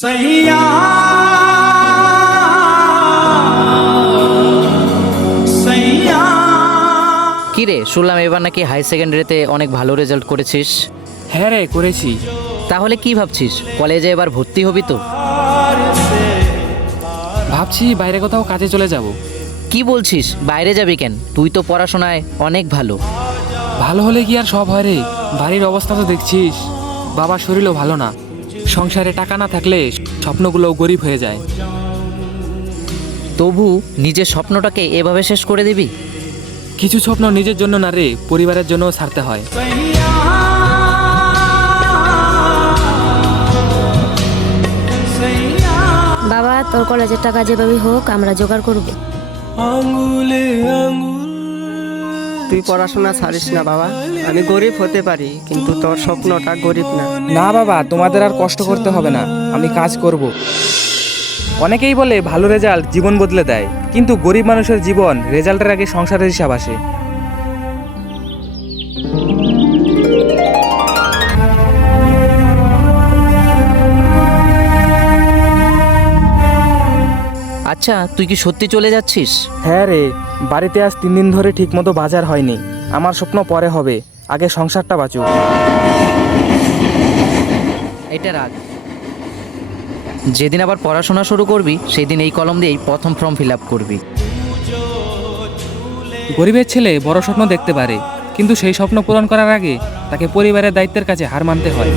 सैया सैया কি রে, শুনলাম এবার নাকি হাই সেকেন্ডারিতে অনেক ভালো রেজাল্ট করেছিস। হ্যাঁ রে, করেছি। তাহলে কি ভাবছিস, কলেজে এবার ভর্তি হবি তো? ভাবছি বাইরে কোথাও কাজে চলে যাব। কি বলছিস, বাইরে যাবি কেন? তুই তো পড়াশোনায় অনেক ভালো। ভালো হলে কি আর সব হয় রে? বাড়ির অবস্থা তো দেখছিস, বাবার শরীরও ভালো না, সংসারে টাকা না থাকলে স্বপ্নগুলো গরিব হয়ে যায়। তবু নিজের স্বপ্নটাকে এভাবে শেষ করে দিবি? কিছু স্বপ্ন নিজের জন্য না রে, পরিবারের জন্যও ছাড়তে হয়। বাবা, তোর কলেজের টাকা যেভাবে হোক আমরা জোগাড় করব। তুই পড়াশোনা ছাড়িস না বাবা। আমি গরিব হতে পারি, কিন্তু তোর স্বপ্নটা গরিব না। না বাবা, তোমাদের আর কষ্ট করতে হবে না, আমি কাজ করব। অনেকেই বলে ভালো রেজাল্ট জীবন বদলে দেয়, কিন্তু গরিব মানুষের জীবন রেজাল্টের আগে সংসারের হিসাব আসে। আচ্ছা, তুই কি সত্যি চলে যাচ্ছিস? হ্যাঁ রে, বাড়িতে আজ 3 দিন ধরে ঠিকমতো বাজার হয়নি। আমার স্বপ্ন পরে হবে, আগে সংসারটা বাঁচুক। এটা রাখ। যেদিন আবার পড়াশোনা শুরু করবি সেই দিন এই কলম দিয়েই প্রথম ফর্ম ফিল আপ করবি। গরিবের ছেলে বড় স্বপ্ন দেখতে পারে, কিন্তু সেই স্বপ্ন পূরণ করার আগে তাকে পরিবারের দায়িত্বের কাছে হার মানতে হয়।